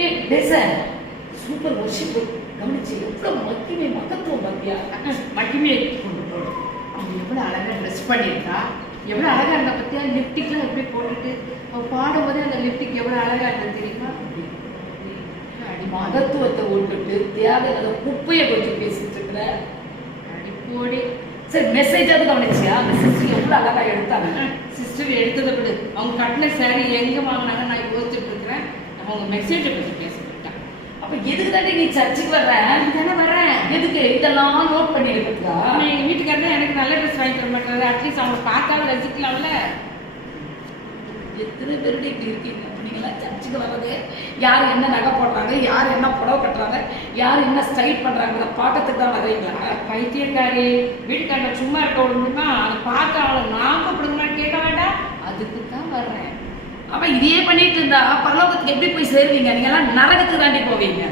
ஏய் டேசன் super worship கவனிச்சு எவ்வளவு மகிமை மகத்துவம் பார்த்தியா? மகிமையை கொண்டு போடும். அவங்க எவ்வளோ அழகாக ட்ரெஸ் பண்ணியிருக்கா, எவ்வளோ அழகாக இருந்தா பற்றியா? லிப்டிக்லாம் எப்படி போட்டுட்டு அவள் பாடும்போது அந்த லிப்டிக் எவ்வளோ அழகாக இருந்தது தெரியுமா? மகத்துவத்தை விட்டுட்டு தேவையில்லாத குப்பையை பற்றி பேசிட்டு இருக்கிற அடிப்போடி. சரி மெசேஜாவது கவனிச்சியா? மெசேஜ் எவ்வளவு அழகா எடுத்தாங்க. சிஸ்டர் எடுத்ததை விடு, அவங்க கட்டின சாரி எங்கே வாங்கினாங்க நான் யோசிச்சுட்டு இருக்கிறேன். அவங்க மெசேஜை பற்றி பேசிக்கிட்டேன். அப்ப எதுக்கு தாண்டி நீ சர்ச்சுக்கு வர்ற? தானே வரேன். எதுக்கு இதெல்லாம் நோட் பண்ணி எடுக்கிறதா? எங்கள் வீட்டுக்காரர் எனக்கு நல்ல ட்ரெஸ் வாங்கி தர மாட்டாரு. அட்லீஸ்ட் அவங்க பார்த்தாலும் ரசிக்கலாம்ல. எத்தனை பேருடைய இப்படி இருக்கீங்க? நீங்களாம் சர்ச்சுக்கு வர்றது யார் என்ன நகை போடுறாங்க, யார் என்ன புடவை கட்டுறாங்க, யார் என்ன ஸ்டைல் பண்றாங்க பார்க்கறதுக்கு தான் வர்றீங்களா? பைத்தியக்காரி, வீட்டுக்காரர் சும்மா இருக்க விடணுமா? அதை பார்க்க அவளை நான் கூப்பிடுங்கன்னு கேட்க வேண்டாம். அதுக்கு தான் வர்றேன். அப்ப இதையே பண்ணிட்டு இருந்தா பரலோகத்துக்கு எப்படி போய் சேருவீங்க? நீங்க எல்லாம் நரகத்துக்கு தாண்டி போவீங்க.